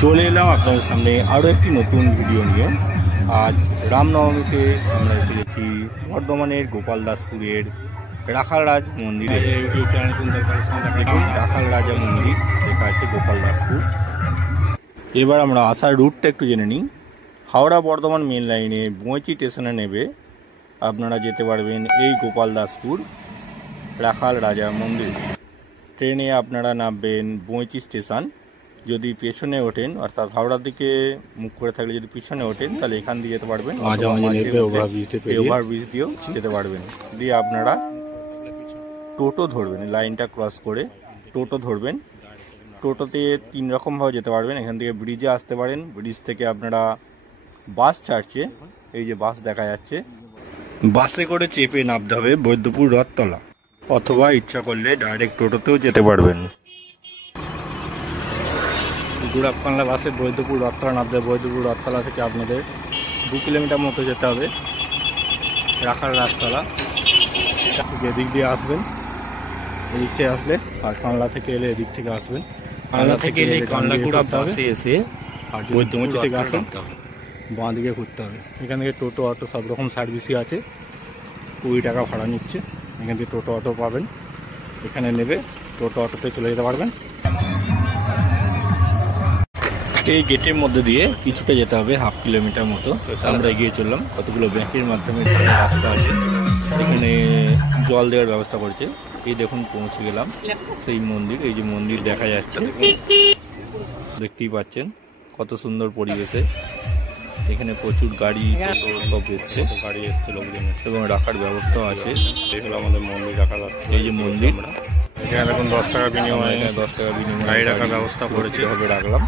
চলে এলাম আপনাদের সামনে আরও একটি নতুন ভিডিও নিয়ে। আজ রামনবমীতে আমরা এসে গেছি বর্ধমানের গোপালদাসপুরের রাখাল রাজ মন্দিরে। ইউটিউব চ্যানেল দেখুন রাখাল রাজা মন্দির লেখা আছে গোপালদাসপুর। এবার আমরা আসার রুটটা একটু জেনে নিই। হাওড়া বর্ধমান মেন লাইনে বঁইচি স্টেশনে নেবে আপনারা যেতে পারবেন এই গোপালদাসপুর রাখাল রাজা মন্দির। ট্রেনে আপনারা নামবেন বঁইচি স্টেশন। যদি পেছনে ওঠেন অর্থাৎ হাওড়ার দিকে মুখ করে থাকলে যদি পিছনে ওঠেন তাহলে এখান দিয়ে যেতে পারবেন, ওভারব্রিজ দিয়েও যেতে পারবেন। দিয়ে আপনারা টোটো ধরবেন, লাইনটা ক্রস করে টোটো ধরবেন। টোটোতে 3 রকমভাবে যেতে পারবেন। এখান থেকে ব্রিজে আসতে পারেন, ব্রিজ থেকে আপনারা বাস ছাড়ছে, এই যে বাস দেখা যাচ্ছে, বাসে করে চেপে নামতে হবে বৈদ্যপুর রথতলা, অথবা ইচ্ছা করলে ডাইরেক্ট টোটোতেও যেতে পারবেন। গুড়াপকানলা বাসে বৈদ্যপুর রথতলা নামতে হবে। বৈদ্যপুর রথতলা থেকে আপনাদের 2 কিলোমিটার মতো যেতে হবে রাখাল রাজতলা। এদিক দিয়ে আসবেন, এদিক থেকে আসলে, আর কানলা থেকে এলে এদিক থেকে আসবেন। কানলা থেকে এলে কানলাগুড়া বাসে এসে আর বৈদ্যমুচি থেকে আসেন বাঁ দিকে ঘুরতে হবে। এখান থেকে টোটো অটো সব রকম সার্ভিসই আছে। 20 টাকা ভাড়া নিচ্ছে। এখান থেকে টোটো অটো পাবেন, এখানে নেবে টোটো অটোতে চলে যেতে পারবেন। এই গেটের মধ্যে দিয়ে কিছুটা যেতে হবে, 1/2 কিলোমিটার মতো। আমরা এগিয়ে চললাম। কতগুলো ব্যাংকের মাধ্যমে রাস্তা আছে, এখানে জল দেওয়ার ব্যবস্থা করেছে। এই দেখুন পৌঁছে গেলাম সেই মন্দির। এই যে মন্দির দেখা যাচ্ছে, দেখতেই পাচ্ছেন কত সুন্দর পরিবেশে। এখানে প্রচুর গাড়ি সব এসছে, লোকজন এবং রাখার ব্যবস্থাও আছে। এগুলো আমাদের মন্দির রাখা যাচ্ছে। এই যে মন্দির, এখানে দেখুন 10 টাকা বিনিময়ে 10 টাকা বিনিময়ে গাড়ি রাখার ব্যবস্থা করেছে, হবে রাখলাম।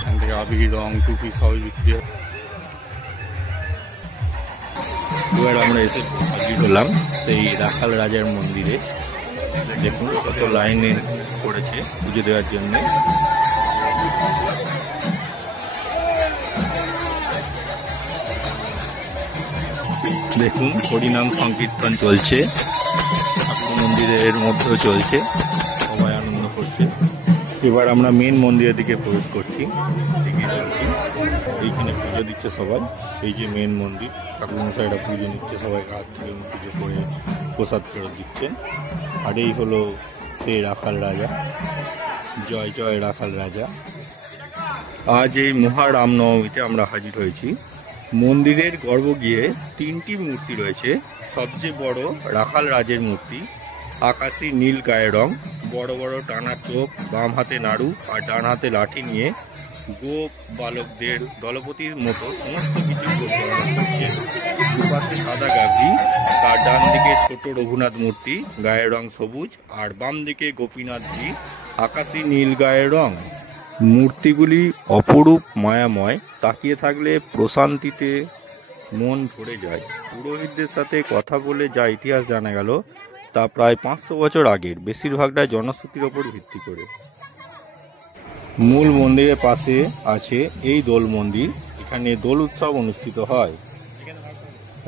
এখান থেকে আবির, রং, টুপি সবই বিক্রি হয়। এবার আমরা এসে হাজির হলাম সেই রাখাল রাজার মন্দিরে। দেখুন কত লাইনে পড়েছে পুজো দেওয়ার জন্য। দেখুন হরিনাম সংকীর্তন চলছে, মন্দিরের মধ্যেও চলছে, সবাই আনন্দ করছে। এবার আমরা মেন মন্দিরের দিকে প্রবেশ করছি, এগিয়ে চলছি। এইখানে পুজো দিচ্ছে সবাই। এই যে মেন মন্দির, ঠাকুরমশাইরা পুজো নিচ্ছে, সবাই হাত থেকে পুজো করে প্রসাদ ফেরত দিচ্ছে। আর এই হলো সেই রাখাল রাজা। জয় জয় রাখাল রাজা। আজ এই মহা রামনবমীতে আমরা হাজির হয়েছি। মন্দিরের গর্ভগৃহে 3টি মূর্তি রয়েছে। সবচেয়ে বড় রাখাল রাজের মূর্তি, আকাশি নীল গায়ের রং, বড় বড় টানা চোখ, বাম হাতে নাড়ু আর ডান হাতে লাঠি নিয়ে গোপ বালকদের দলপতির মতো সমস্ত কিছু করছে। দুপাশে সাদা গাভী, তার ডান দিকে ছোট রঘুনাথ মূর্তি, গায়ের রং সবুজ, আর বাম দিকে গোপীনাথজি, আকাশি নীল গায়ের রং। মূর্তিগুলি অপরূপ মায়াময়, তাকিয়ে থাকলে প্রশান্তিতে মন ভরে যায়। পুরোহিতদের সাথে কথা বলে যা ইতিহাস জানা গেল তা প্রায় 500 বছর আগের, বেশিরভাগটা জনশ্রুতির ওপর ভিত্তি করে। মূল মন্দিরের পাশে আছে এই দোল মন্দির। এখানে দোল উৎসব অনুষ্ঠিত হয়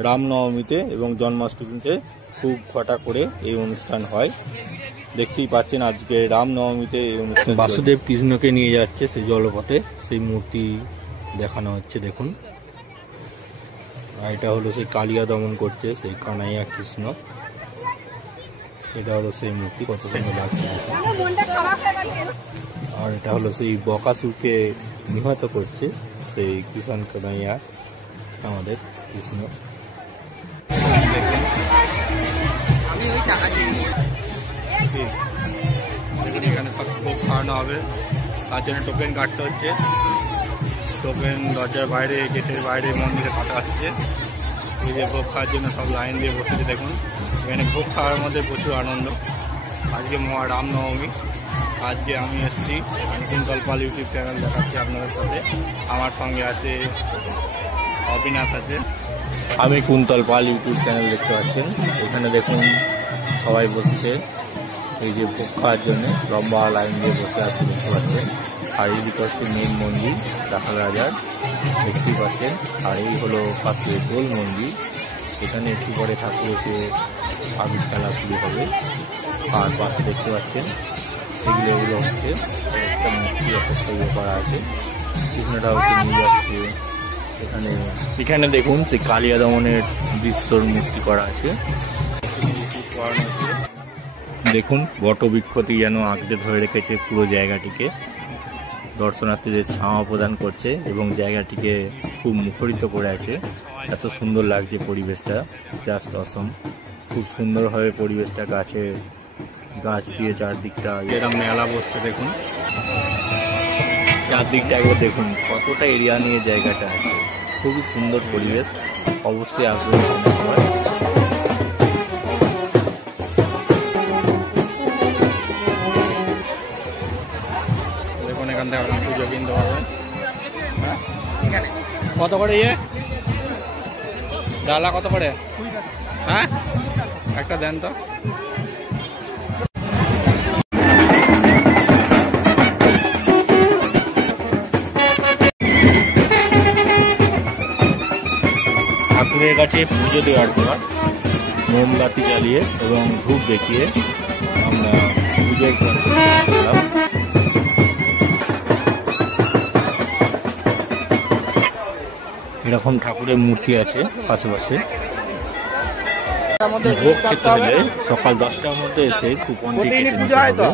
রামনবমীতে এবং জন্মাষ্টমীতে। খুব ঘটা করে এই অনুষ্ঠান হয়। দেখতেই পাচ্ছেন আজকে রামনবমীতে এই অনুষ্ঠান। বাসুদেব কৃষ্ণকে নিয়ে যাচ্ছে সেই জলপথে, সেই মূর্তি দেখানো হচ্ছে দেখুন। আর এটা হলো সেই কালিয়া দমন করছে সেই কানাইয়া কৃষ্ণ। এটা হলো সেই মূর্তি, কত সুন্দর লাগছে। আর এটা হলো সেই বকাসুরকে নিহত করছে সেই কিষান কানাইয়া আমাদের কৃষ্ণ। এখানে সব ভোগ খাওয়ানো হবে, তার জন্য টোকেন কাটতে হচ্ছে। টোকেন দরজার বাইরে, গেটের বাইরে মন্দিরে কাটা হচ্ছে। এই যে ভোগ খাওয়ার জন্য সব লাইন দিয়ে বসেছে দেখুন। এখানে ভোগ খাওয়ার মধ্যে প্রচুর আনন্দ। আজকে মহা রামনবমী। আজকে আমি এসেছি আনকুন্তল পাল ইউটিউব চ্যানেল দেখাচ্ছি আপনাদের সাথে। আমার সঙ্গে আছে অবিনাশ আছে। আমি কুন্তল পাল ইউটিউব চ্যানেল দেখতে পাচ্ছেন। এখানে দেখুন সবাই বসছে এই যে ভোগ খাওয়ার জন্য লম্বা লাইন দিয়ে বসে আছে দেখতে পাচ্ছেন। আর এই দিকে হচ্ছে মেন মন্দির রাখাল রাজার দেখতেই পাচ্ছেন। আর এই হলো পাশে দোল মন্দির, এখানে একটু পরে ঠাকুর এসে আবির খেলা শুরু হবে। আর পাশে দেখতে পাচ্ছেন এগুলো হচ্ছে একটা মূর্তি একটা তৈরি করা আছে, কৃষ্ণটা হচ্ছে নিয়ে যাচ্ছে। এখানে দেখুন সেই কালিয়া দমনের দৃশ্যর মূর্তি করা আছে। দেখুন বটবৃক্ষটি যেন আঁকড়ে ধরে রেখেছে পুরো জায়গাটিকে, দর্শনার্থীদের ছায়া প্রদান করছে এবং জায়গাটিকে খুব মুখরিত করে আছে। এত সুন্দর লাগছে পরিবেশটা, জাস্ট অসম। খুব সুন্দরভাবে পরিবেশটা গাছ দিয়ে চারদিকটা এরকম মেলা বসছে। দেখুন চারদিকটা একবার দেখুন কতটা এরিয়া নিয়ে জায়গাটা আছে, খুবই সুন্দর পরিবেশ। অবশ্যই আসবেন সময়। দেখুন এখান থেকে আপনি পুজো কিনতে পারবেন। কত করে ইয়ে ডালা কত করে? হ্যাঁ একটা দেন তো। ঠাকুরের কাছে পুজো দেওয়ার পর মোমবাতি জ্বালিয়ে এবং ধূপ দেখিয়ে আমরা পুজোর করলাম। এরকম ঠাকুরের মূর্তি আছে পাশাপাশি। ভোগ খেতে হলে সকাল 10টার মধ্যে এসে কুপনটি কেটে নিতে হবে।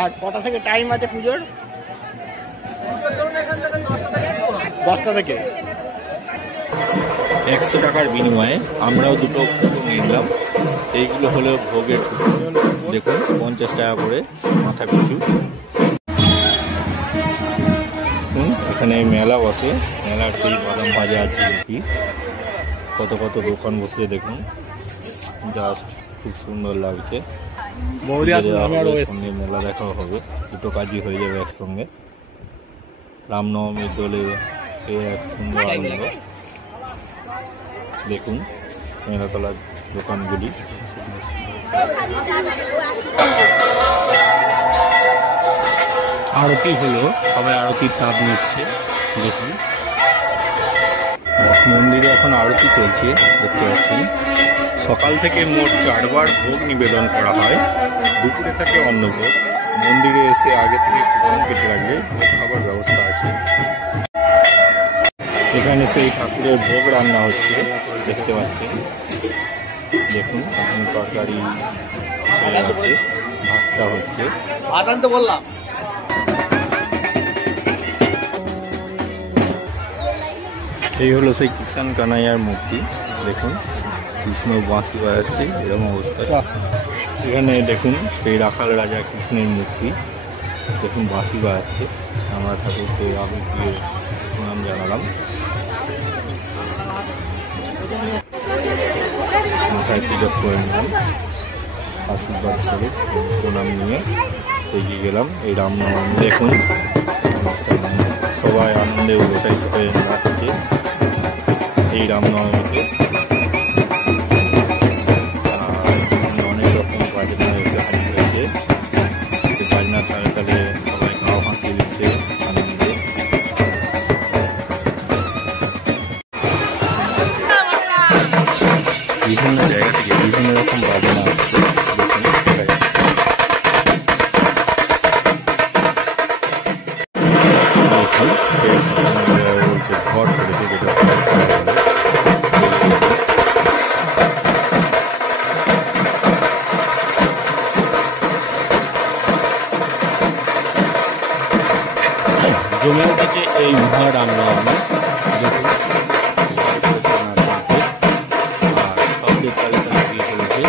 আর কটা থেকে টাইম আছে পুজোর? 10টা থেকে। 100 টাকার বিনিময়ে আমরাও দুটো কুপন নিলাম। এইগুলো হলো ভোগের কুপন। দেখুন 50 টাকা করে মাথা পিছু। এখানে মেলা বসে, মেলার সেই বাদাম ভাজা আছে দেখি, কত দোকান বসে দেখুন, জাস্ট খুব সুন্দর লাগছে। সঙ্গে মেলা দেখাও হবে, দুটো কাজই হয়ে যাবে একসঙ্গে। রামনবমীর দোলে এক সুন্দর আনন্দ। দেখুন মেলাতলার দোকানগুলি। আরতি হলো, সবাই আরতির তাপ নিচ্ছে। দেখুন মন্দিরে এখন আরতি চলছে দেখতে পাচ্ছি। সকাল থেকে মোট 4 বার ভোগ নিবেদন করা হয়। দুপুরে থাকে অন্নভোগ। মন্দিরে এসে আগে থেকে কুপন কেটে রাখলে ভোগ খাবার ব্যবস্থা আছে। এখানে সেই ঠাকুরের ভোগ রান্না হচ্ছে দেখতে পাচ্ছেন। দেখুন এখানে তরকারি আছে, ভাতটা হচ্ছে। আদান্ত বললাম এই হলো সেই কিষান কানাইয়ার মূর্তি। দেখুন কৃষ্ণ বাঁশি বাজাচ্ছে, এরকম অবস্থা। এখানে দেখুন সেই রাখাল রাজা কৃষ্ণের মূর্তি, দেখুন বাঁশি বাজাচ্ছে। আমরা ঠাকুরকে আবির দিয়ে প্রণাম জানালাম। মাথায় তিলক করে নিলাম, আশীর্বাদ স্বরূপ প্রণাম নিয়ে এগিয়ে গেলাম। এই রামনবমী দেখুন সবাই আনন্দে উৎসাহিত হয়ে নাচছে এই রামনবমীতে। অনেক রকম বাজনা এসে হাজির হয়েছে, বাজনার তালে তালে সবাই গাও হাসিয়ে দিচ্ছে আনন্দে। বিভিন্ন জায়গা থেকে বিভিন্ন রকম বাজনা আসছে। ঘর করেছে যেটা জমে উঠেছে এই মহা রামনবমী। দেখুন শব্দের তালিকা দিয়ে চলেছে।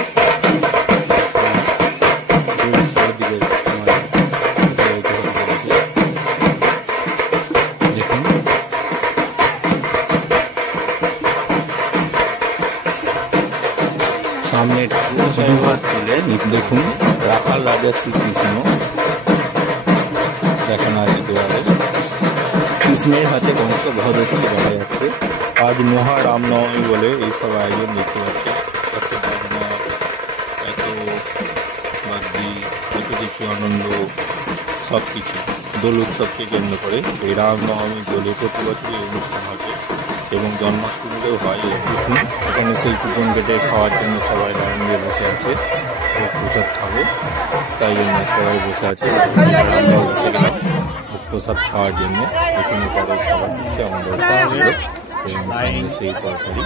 দেখুন সামনে ঠাকুর সাহেবার তুলে দেখুন রাখাল রাজা শ্রীকৃষ্ণ দেখানো আছে দেওয়ালে। কৃষ্ণের হাতে কংস বধ করতে দেখা যাচ্ছে। আজ মহা রামনবমী বলে এইসব আয়োজন দেখতে পাচ্ছি। এত বাজনা, এত বাদ্যি, এত কিছু আনন্দ, সব কিছু দোল উৎসবকে কেন্দ্র করে এই রামনবমী দোলে প্রতি বছরই অনুষ্ঠান হবে এবং জন্মাষ্টমীতেও হয়। দেখুন এখানে সেই কুপন কেটে খাওয়ার জন্য সবাই লাইন দিয়ে বসে আছে, প্রসাদ খাবে তাই জন্য সবাই বসে আছে। আমরাও বসে গেলাম প্রসাদ খাওয়ার জন্য। এখানে পরে খাবার দিচ্ছে আমাদের এবং সামনে সেই তরকারি।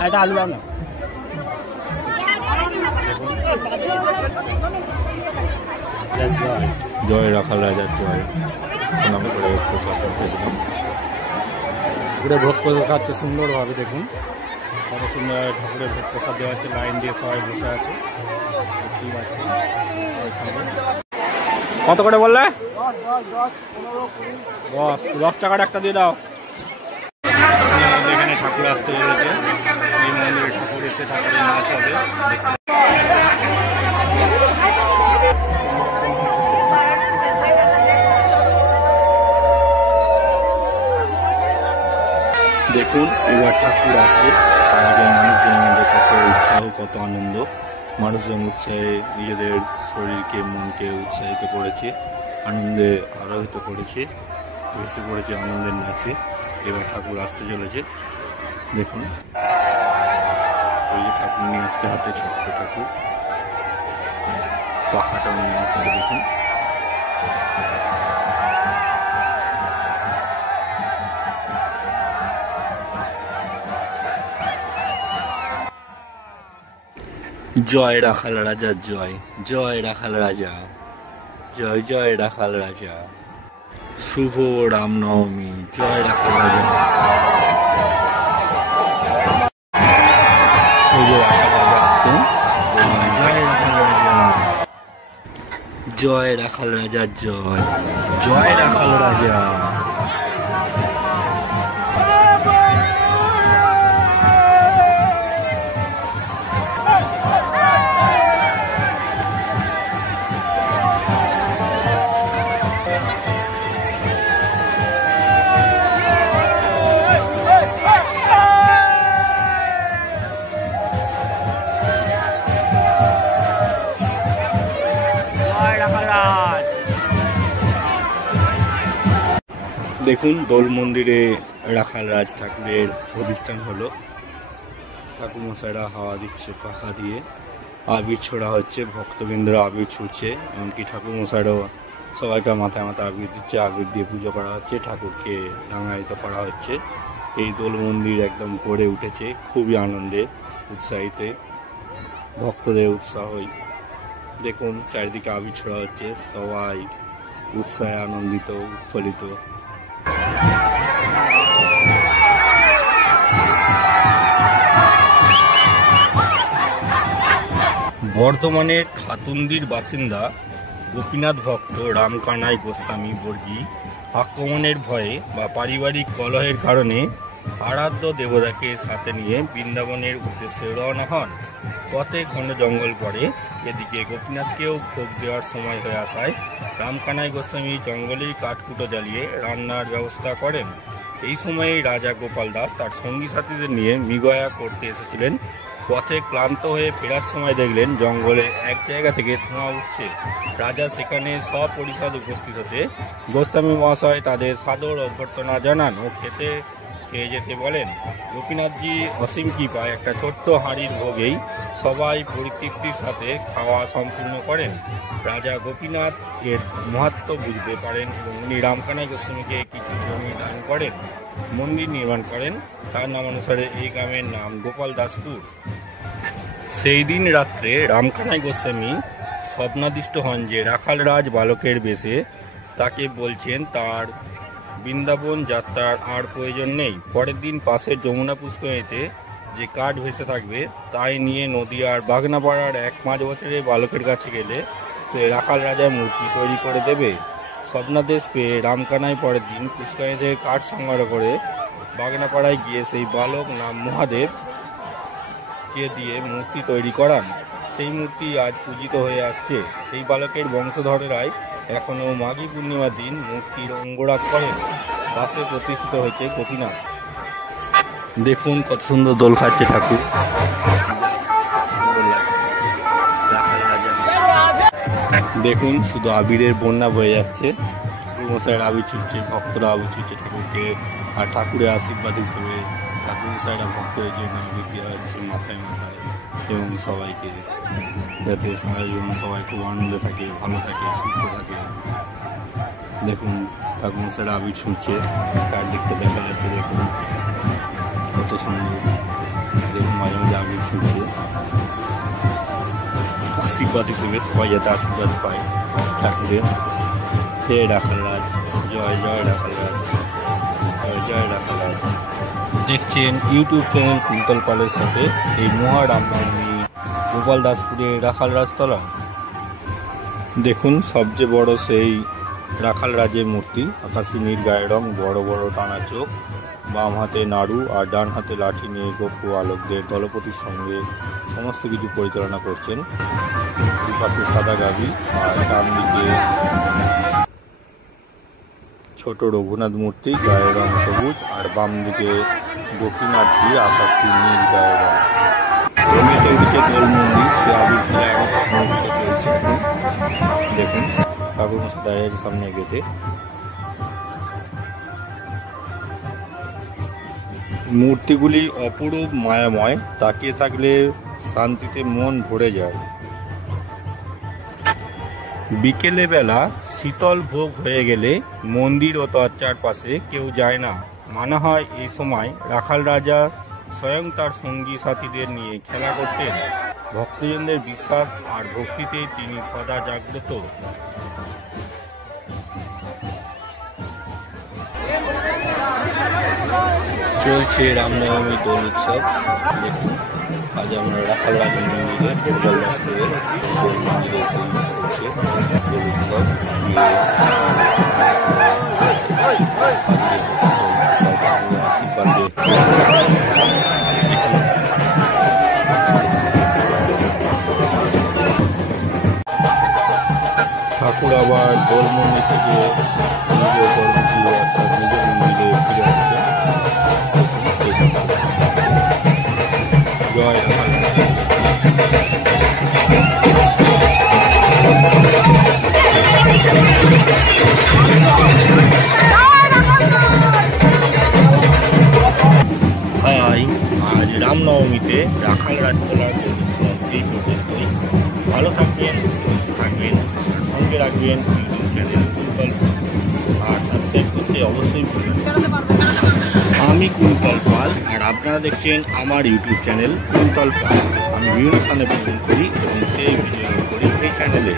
জয় রাখাল রাজার জয় প্রণাম করে প্রসাদ করতে দিলাম। পুরো ভোগ প্রসাদ খাচ্ছে সুন্দরভাবে। দেখুন কত সুন্দর ঠাকুরের ভোগ প্রসাদ দেওয়া হচ্ছে, লাইন দিয়ে সবাই বসে আছে। কত করে বললে? 10 টাকার একটা দিয়ে দাও। এখানে ঠাকুর আসতে চলেছে, এই মন্দিরে ঠাকুর এসে ঠাকুরের নাচ হবে। দেখুন এবার ঠাকুর আসবে, তার আগে মানুষজনের মধ্যে কত উৎসাহ, কত আনন্দ। মানুষজন উৎসাহে নিজেদের শরীরকে মনকে উৎসাহিত করেছে, আনন্দে আরোহিত করেছে, ভেসে পড়েছে আনন্দের নাচে। এবার ঠাকুর আসতে চলেছে। দেখুন ওই যে ঠাকুর নিয়ে আসছে হাতে, ছোট্ট ঠাকুর, পাখাটা নিয়ে আসছে। দেখুন জয় রাখাল রাজা জয়, জয় রাখাল রাজা জয়, জয় রাখাল রাজা, শুভ রামনবমী, জয় রাখাল রাজা। জয় রাখাল রাজা জয়, জয় রাখাল রাজা। দেখুন দোল মন্দিরে রাখাল রাজ ঠাকুরের প্রতিষ্ঠান হলো। ঠাকুর মশাইরা হাওয়া দিচ্ছে পাখা দিয়ে, আবির ছোড়া হচ্ছে, ভক্তবৃন্দরা আবির ছুটছে, এমনকি ঠাকুর মশাইরাও সবাইকে মাথায় মাথায় আবির দিচ্ছে, আবির দিয়ে পুজো করা হচ্ছে, ঠাকুরকে রাঙায়িত করা হচ্ছে। এই দোল মন্দির একদম ভরে উঠেছে, খুবই আনন্দে উৎসাহিতে, ভক্তদের উৎসাহই। দেখুন চারিদিকে আবির ছোড়া হচ্ছে, সবাই উৎসাহে আনন্দিত, উৎফুল্লিত। বর্ধমানের খাতুন্দির বাসিন্দা গোপীনাথ ভক্ত রামকানাই গোস্বামী বর্গী আক্রমণের ভয়ে বা পারিবারিক কলহের কারণে আরাধ্য দেবতাকে সাথে নিয়ে বৃন্দাবনের উদ্দেশ্যে রওনা হন। পথে ঘন জঙ্গল পড়ে, এদিকে গোপীনাথকেও ভোগ দেওয়ার সময় হয়ে আসায় রামকানাই গোস্বামী জঙ্গলেই কাঠকুটো জ্বালিয়ে রান্নার ব্যবস্থা করেন। এই সময়ে রাজা গোপাল দাস তার সঙ্গী সাথীদের নিয়ে মৃগয়া করতে এসেছিলেন। পথে ক্লান্ত হয়ে ফেরার সময় দেখলেন জঙ্গলে এক জায়গা থেকে ধোঁয়া উঠছে। রাজা সেখানে সপরিষদ উপস্থিত হতে গোস্বামী মহাশয় তাদের সাদর অভ্যর্থনা জানান ও খেয়ে যেতে বলেন। গোপীনাথজি অসীম কৃপায় একটা ছোট্ট হাঁড়ির ভোগেই সবাই পরিতৃপ্তির সাথে খাওয়া সম্পূর্ণ করেন। রাজা গোপীনাথ এর মাহাত্ম্য বুঝতে পারেন এবং উনি রামকানাই গোস্বামীকে কিছু জমি দান করেন, মন্দির নির্মাণ করেন। তার নামানুসারে এই গ্রামের নাম গোপাল দাসপুর। সেই দিন রাত্রে রামকানাই গোস্বামী স্বপ্নাদিষ্ট হন যে রাখাল রাজ বালকের বেশে তাকে বলছেন তার বৃন্দাবন যাত্রার আর প্রয়োজন নেই। পরের দিন পাশের যমুনা পুষ্করিণীতে যে কাঠ ভেসে থাকবে তাই নিয়ে নদীয়ার বাগনাপাড়ার এক 5 বছরের বালকের কাছে গেলে সে রাখাল রাজার মূর্তি তৈরি করে দেবে। স্বপ্নাদেশ পেয়ে রামকানাই পরের দিন পুষ্করিণী থেকে কাঠ সংগ্রহ করে বাগনাপাড়ায় গিয়ে সেই বালক নাম মহাদেব কে দিয়ে মূর্তি তৈরি করান। সেই মূর্তি আজ পূজিত হয়ে আসছে। সেই বালকের বংশধরেরাই এখনও মাঘী পূর্ণিমার দিন মূর্তির অঙ্গরাগ করেন। পাশে প্রতিষ্ঠিত হয়েছে গোপীনাথ। দেখুন কত সুন্দর দোল খাচ্ছে ঠাকুর, সুন্দর লাগছে। দেখুন শুধু আবিরের বন্যা বয়ে যাচ্ছে, মশাইয়ের আবির ছুটছে, ভক্তরা আবির ছুটছে ঠাকুরকে, আর ঠাকুরের আশীর্বাদ হিসেবে ঠাকুর মশাইরা ভক্তদের জন্য আবির দেওয়া হচ্ছে মাথায় মাথায়, এবং সবাইকে, যাতে সারা জীবন সবাই খুব আনন্দে থাকে, ভালো থাকে, সুস্থ থাকে। দেখুন ঠাকুর মশাইরা আবির ছুটছে, চারদিকটা দেখা যাচ্ছে, দেখুন কত সুন্দর। দেখুন মাঝে মাঝে আবির ছুটছে আশীর্বাদ হিসেবে, সবাই যাতে আশীর্বাদ পায় ঠাকুরের। হে রাখালরাজ, জয় জয় রাখালরাজ, জয় জয় রাখালরাজ। দেখছেন ইউটিউব চ্যানেল কুন্তল পালের সাথে এই মহারামনবমী গোপাল দাসপুরের রাখাল রাজতলা। দেখুন সবচেয়ে বড় সেই রাখাল রাজের মূর্তি, আকাশি নীল গায়ের রং, বড় বড় টানা চোখ, বাম হাতে নাড়ু আর ডান হাতে লাঠি নিয়ে গপ্প আলোকদের দলপতির সঙ্গে সমস্ত কিছু পরিচালনা করছেন। দুপাশে সাদা গাভী, আর ডান দিকে ছোট রঘুনাথ মূর্তি, গায়ের রং সবুজ, আর বাম দিকে গোপীনাথজি, আকাশি নীল গায়ের রং। তৈরিতে দোল মন্দির, সে আবির খেলা চলছে এখন। দেখুন ঠাকুর মশাই দাঁড়িয়ে সামনে গেটে। মূর্তিগুলি অপরূপ মায়াময়, তাকিয়ে থাকলে শান্তিতে মন ভরে যায়। বিকেলে বেলা শীতল ভোগ হয়ে গেলে মন্দির ও তার চারপাশে কেউ যায় না। মনে হয় এই সময় রাখাল রাজা স্বয়ং তার সঙ্গী সাথীদের নিয়ে খেলা করতেন। ভক্তজনদের বিশ্বাস আর ভক্তিতে তিনি সদা জাগ্রত। চলছে রামনবমী দোল উৎসব। দেখুন আজ আমরা রাখাল রাজের মন্দিরে গোপাল দাসপুরের দোল মন্দিরে এসে করছে দোল উৎসব। আশীর্বাদ ঠাকুর আবার দোল মন্দির থেকে নিজের মন্দিরে ফিরে আসছে। জয় ভাই, আজ রামনবমীতে রাখাল রাজতলার উৎসব এই পর্যন্তই। ভালো থাকবেন, সুস্থ থাকবেন, সঙ্গে রাখবেন ইউটিউব চ্যানেল কুন্তল, আর সাবস্ক্রাইব করতে অবশ্যই ভুলবেন। আমি কুন্তল পাল, আর আপনারা দেখছেন আমার ইউটিউব চ্যানেল কুন্তল পাল। আমি বিভিন্ন স্থানে ভ্রমণ করি এবং সেই ভিডিও করি এই চ্যানেলে।